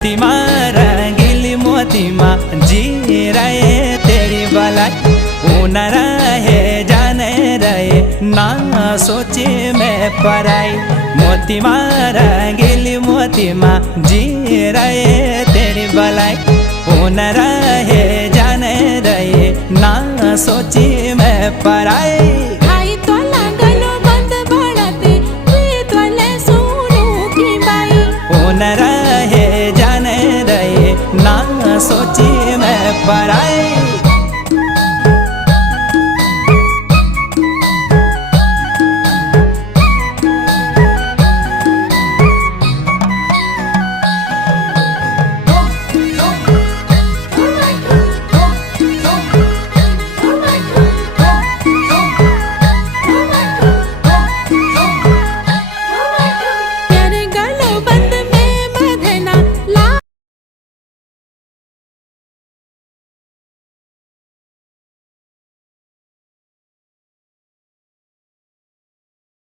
मोतीमा रंगीली मोतीमा जी रहे तेरी भलाई, ऊन रहे जाने रहे ना सोचे मैं पराई। मोतीमा रंगीली मोतीमा जी रहे तेरी भलाई, ऊन रहे जाने रहे ना सोचे मैं पराई।